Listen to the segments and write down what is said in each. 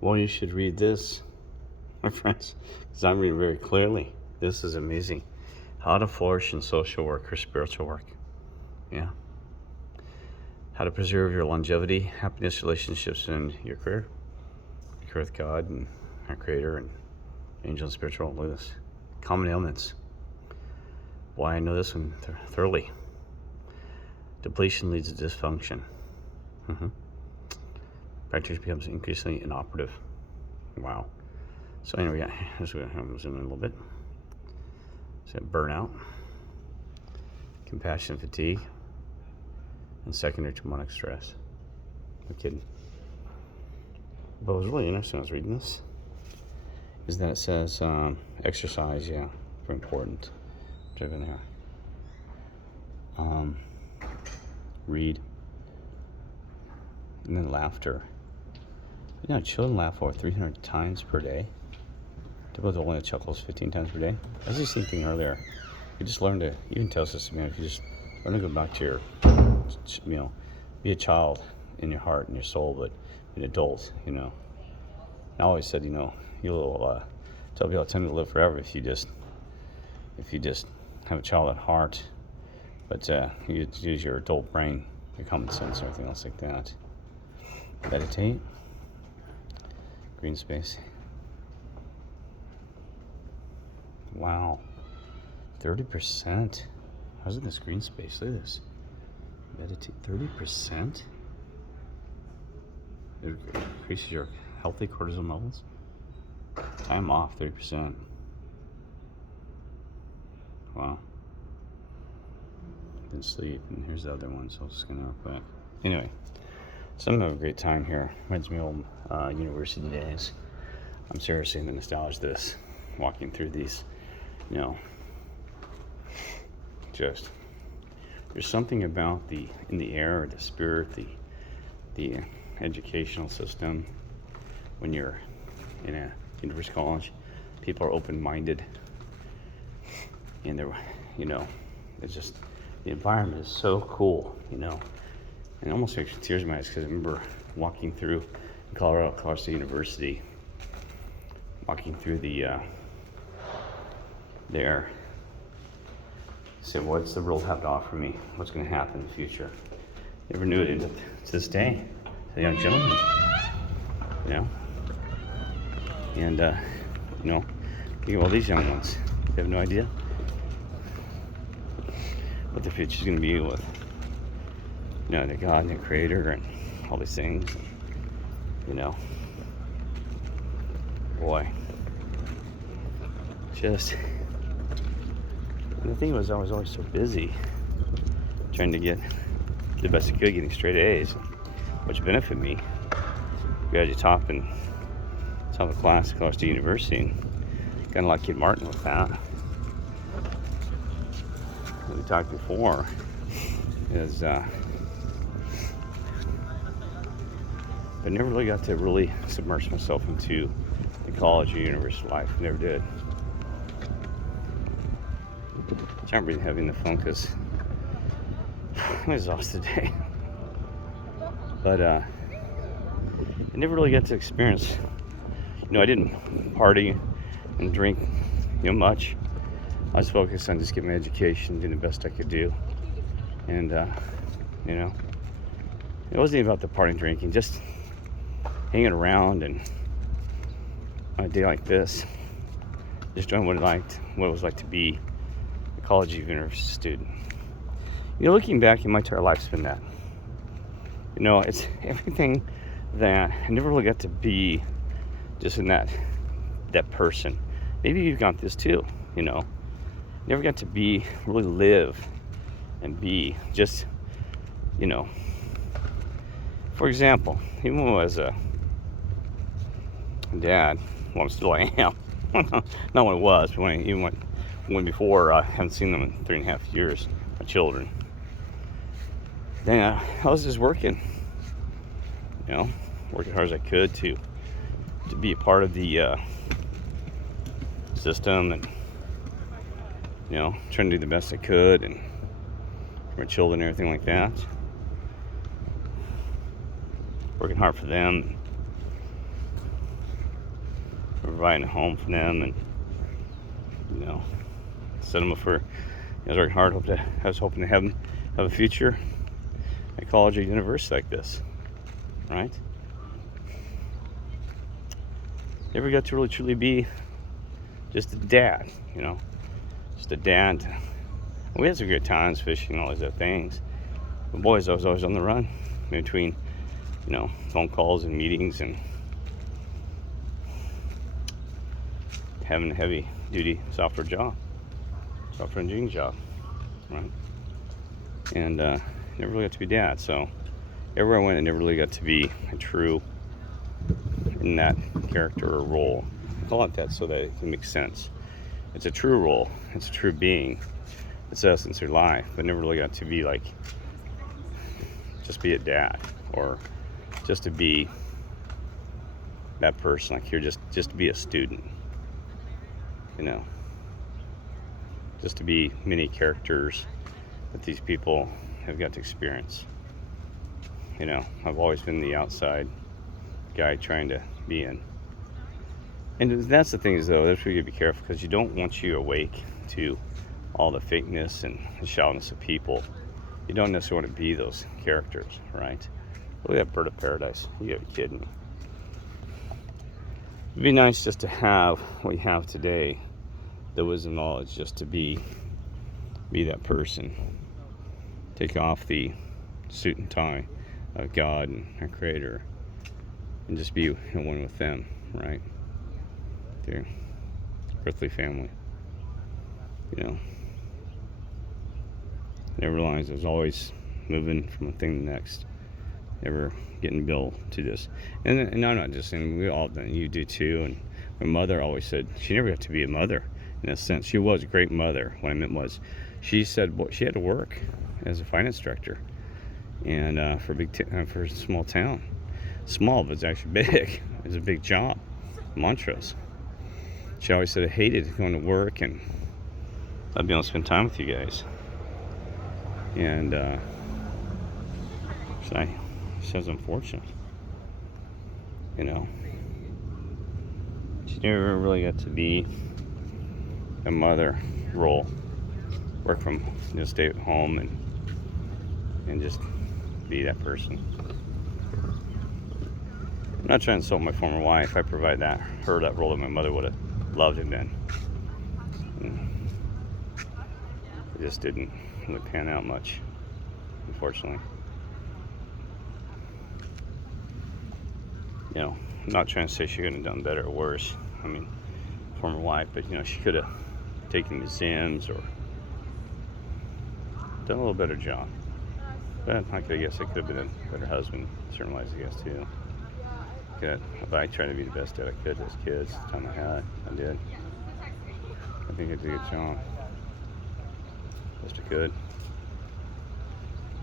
Well, you should read this, my friends, because I'm reading very clearly. This is amazing. How to flourish in social work or spiritual work. Yeah. How to preserve your longevity, happiness, relationships, and your career. Your career with God and our Creator and angel and spiritual. Look at this. Common ailments. Why I know this one thoroughly. Depletion leads to dysfunction. Practice becomes increasingly inoperative. Wow. So anyway, I'm going to zoom in a little bit. So burnout, compassion fatigue, and secondary traumatic stress. No kidding. But what was really interesting when I was reading this is that it says exercise, yeah, very important. Driven there. Read. And then laughter. You know, children laugh over 300 times per day. Typically only chuckles 15 times per day. I was just thinking earlier, you just learn to, even tells us, man, if you just learn to go back to your, be a child in your heart and your soul, but an adult, And I always said, you'll tell people all the time to live forever if you just have a child at heart, but you use your adult brain, your common sense, and everything else like that. Meditate. Green space. Wow. 30%. How's it in this green space? Look at this. Meditate. 30%? It increases your healthy cortisol levels. Time off, 30%. Wow. Then sleep. And here's the other one, so I'll just go real quick. Anyway, so I'm having a great time here. Reminds me of old university days. I'm seriously in the nostalgia of this. Walking through these, just there's something about in the air, or the spirit, the educational system. When you're in a university college, people are open-minded, and it's just the environment is so cool, and it almost makes me tears in my eyes because I remember walking through Colorado State University, walking through there. Say, what's the world have to offer me? What's going to happen in the future? Never knew it to this day. The young gentleman, and think of all these young ones. They have no idea what the future's going to be with, their God and their Creator and all these things. Boy, just. And the thing was, I was always so busy trying to get the best I could, getting straight A's, which benefited me. Graduate top of class at Colorado State University, and got a lot of Kid Martin with that. What we talked before is, I never really got to really submerge myself into the college or university life. Never did. I'm breathing heavy in the phone because I'm exhausted today. But I never really got to experience, I didn't party and drink, much. I was focused on just getting my education, doing the best I could do. And, it wasn't even about the partying, drinking, just hanging around, and on a day like this, just doing what it was like to be a college or university student. Looking back, in my entire life's been that. It's everything that I never really got to be just in that person. Maybe you've got this too, Never got to really live and be just, for example, even when I was a dad, well, I am. Not when it was, but when before, I haven't seen them in 3.5 years, my children. Then I was just working hard as I could to be a part of the system, and trying to do the best I could, and for my children and everything like that. Working hard for them. providing a home for them, and set them up for. I was working hard. I was hoping to have them have a future at college or university like this, right? Never got to really truly be just a dad, just a dad. We had some good times fishing and all these other things. But boys, I was always on the run between, phone calls and meetings and having a heavy duty software engineering job, right? And never really got to be dad. So everywhere I went, I never really got to be a true in that character or role. I call it that so that it can make sense. It's a true role. It's a true being. It's the essence of life, but never really got to be like just be a dad or just to be that person. Like you're just to be a student, just to be many characters that these people have got to experience. I've always been the outside guy trying to be in. And that's the thing is though, that's where you gotta be careful, because you don't want you awake to all the fakeness and the shallowness of people. You don't necessarily want to be those characters, right? Look at that bird of paradise. You gotta be kidding me. It'd be nice just to have what you have today, the wisdom, knowledge, just to be that person. Take off the suit and tie of God and our Creator, and just be one with them, right? Their earthly family. Never realized I was always moving from one thing to the next. Never getting built to this. And I'm not just saying, we all done, you do too. And my mother always said she never got to be a mother in a sense. She was a great mother. What I meant was, she said she had to work as a finance director, and for a small town. Small, but it's actually big. It's a big job. Montrose. She always said I hated going to work and I'd be able to spend time with you guys. And she was unfortunate. She never really got to be a mother role. Work from, stay at home and just be that person. I'm not trying to insult my former wife. I provide her that role that my mother would have loved and been. And it just didn't really pan out much, unfortunately. I'm not trying to say she couldn't have done better or worse. I mean, former wife, but she could have taken museums or done a little better job. But I guess I could have been a better husband, certain ways, I guess, too. If I tried to be the best dad I could to those kids, the time I had, I did. I think I did a good job. Best I could.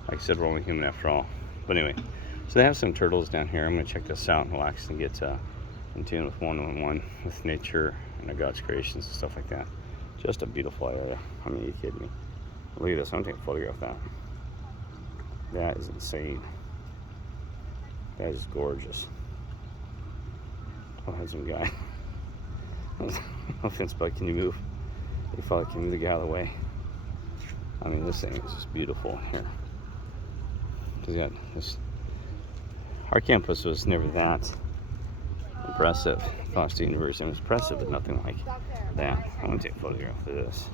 Like I said, we're only human after all. But anyway, so they have some turtles down here. I'm going to check this out and relax and get in tune with one-on-one with nature and God's creations and stuff like that. Just a beautiful area. I mean, are you kidding me? Look at this. I'm going to take a photograph of that. That is insane. That is gorgeous. Oh, handsome guy. No offense, but can you move? You probably can move the guy out of the way. I mean, this thing is just beautiful here. He's got this. Our campus was never that impressive. Flourish State University was impressive, but nothing like that. I'm gonna take a photograph of this.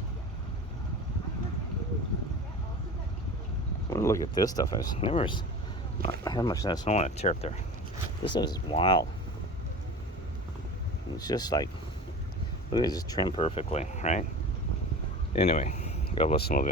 I want to look at this stuff. I never had much of that, so I don't want to tear up there. This is wild. It's just like, look at it, just trimmed perfectly, right? Anyway, God bless them all.